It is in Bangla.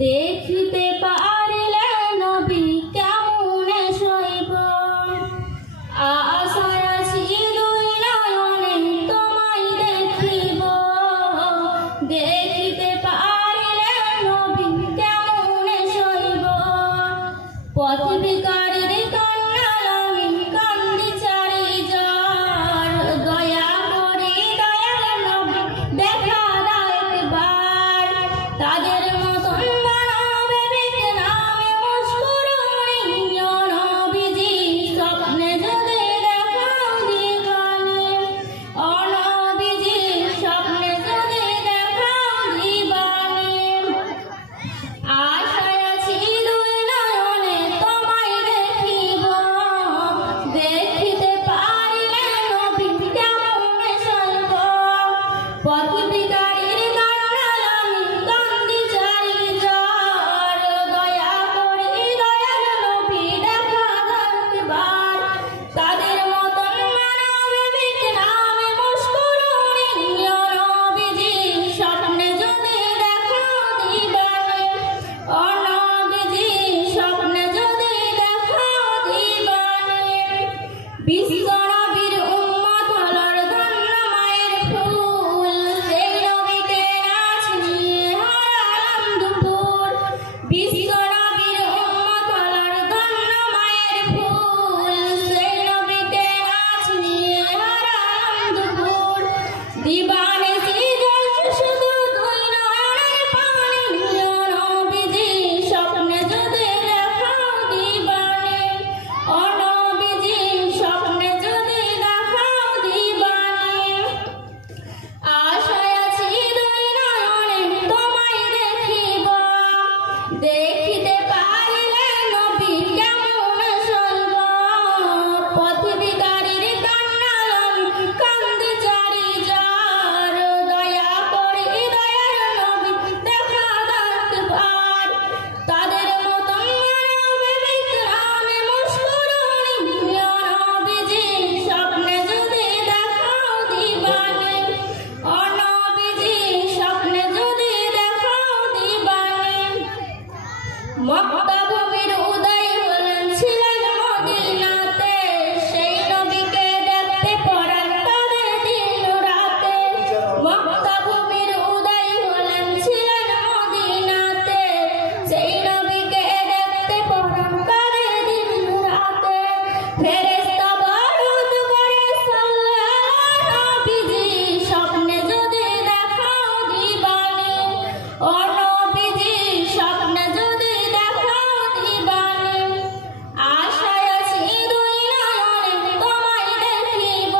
দেখিতে পারিলে নবী কেমনে সইব আশায় আছি দুই নয়নে তোমায় দেখিব দেখিতে পারিলে নবী কেমনে সইব পথ ভিখারির কান্নায় আমি কান্দি চারি জন দয়া করে দয়াল নবী দেখা দাও একবার তাদের মতন বানাবে বেকে নামে মুস্কুরানিও নবীজি স্বপ্নে যদি দেখাও দিবানি ও নবীজি স্বপ্নে যদি দেখাও দিবানি আশায় আছি দুই নয়নে তোমায় দেখিব দেখিতে পারিলে নবী কেমনে সইব পথ ভিখারির কান্নায় আমি কান্দি চারি জন দয়া করে দয়াল নবী দেখা দাও একবার তাদের মতন বানাবে বেকে নামে মুস্কুরানিও নবীজি স্বপ্নে যদি দেখাও দিবানি ও নবীজি স্বপ্নে যদি দেখাও দিবানি বিশ্ব নবীর উম্মত হলার ধন্য মায়ের ফুল সেই নবীকে নাচ নিয়ে হারালাম দুপুর বিশ্ব নবীর উম্মত হলার ধন্য মায়ের ফুল সেই নবীকে নাচ নিয়ে হারালাম দুপুর দিবানিশি জ্বলছে শুধু দুই নয়নের পানি ও নবীজি স্বপ্নে যদি দেখাও দিবানি ও নবীজি স্বপ্নে যদি দেখাও দিবানি আশায় আছি দুই নয়নে তোমায় দেখিব দেখিতে পারিলে নবী কেমনে সইব পথ ভিখারির কান্নায় আমি কান্দি চারি জন দয়া করে দয়াল নবী দেখা দাও একবার তাদের মতন বানাবে বেকে নামে মুস্কুরানিও নবীজি স্বপ্নে যদি দেখাও দিবানি ও নবীজি স্বপ্নে যদি দেখাও দিবানি মক্কা ভূমির উদয় হলেন ছিলেন মদিনাতে সেই নবীকে দেখতে পরাণ কাঁদে দিন রাতে মক্কা ভূমির উদয় হলেন ছিলেন মদিনাতে সেই নবীকে দেখতে পরাণ কাঁদে দিন রাতে ফেরেশতা বরদ করে সাল্লাল্লাহু নবীজি স্বপ্নে যদি দেখাও দিবানি ও নবীজি স্বপ্নে যদি দেখাও দিবানি আশায় আছি দুই নয়নে তোমায় দেখিব